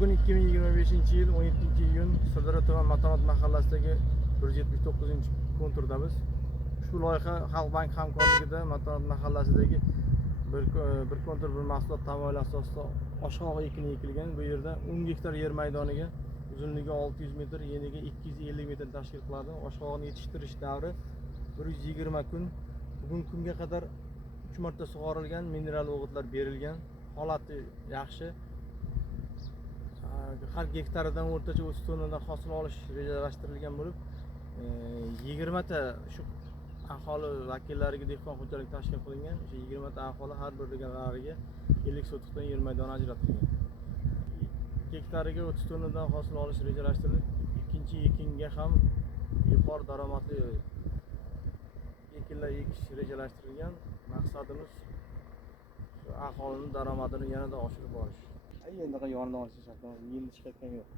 Bugun 2025-yil 17-iyun Sirdaryo tuman Matonat mahallasidagi 179-konturdamiz. Ushbu loyiha Xalq bank hamkorligida Matonat mahallasidagi bir kontur bir mahsulot tamoyili asosida oshqoq ekini ekilgan. Bu yerda 10 gektar yer maydoniga uzunligi 600 metr, eniga 250 metr tashkil qiladi. Oshqoqni yetishtirish davri 120 kun. Bugun kunga qadar 3 marta sug'orilgan, mineral o'g'itlar berilgan. Holati yaxshi. Har gektaridan o'rtacha 30 tonnadan hosil olish rejalashtirilgan bo'lib, 20 ta shu aholi vakillariga dehqon xo'jaligi tashkil qilingan. O'sha 20 ta aholi har bir deganlariga 50 sotixdan yer maydoni ajratilgan. Gektariga 30 tonnadan hosil olish rejalashtirilib, ikkinchi ekinga ham yuqori daromadli ekinlar ekish rejalashtirilgan. Maqsadimiz shu aholining daromadini yanada oshirib borish. Endi yonidan olish shart emas. Yilni chiqayotgan yo'q.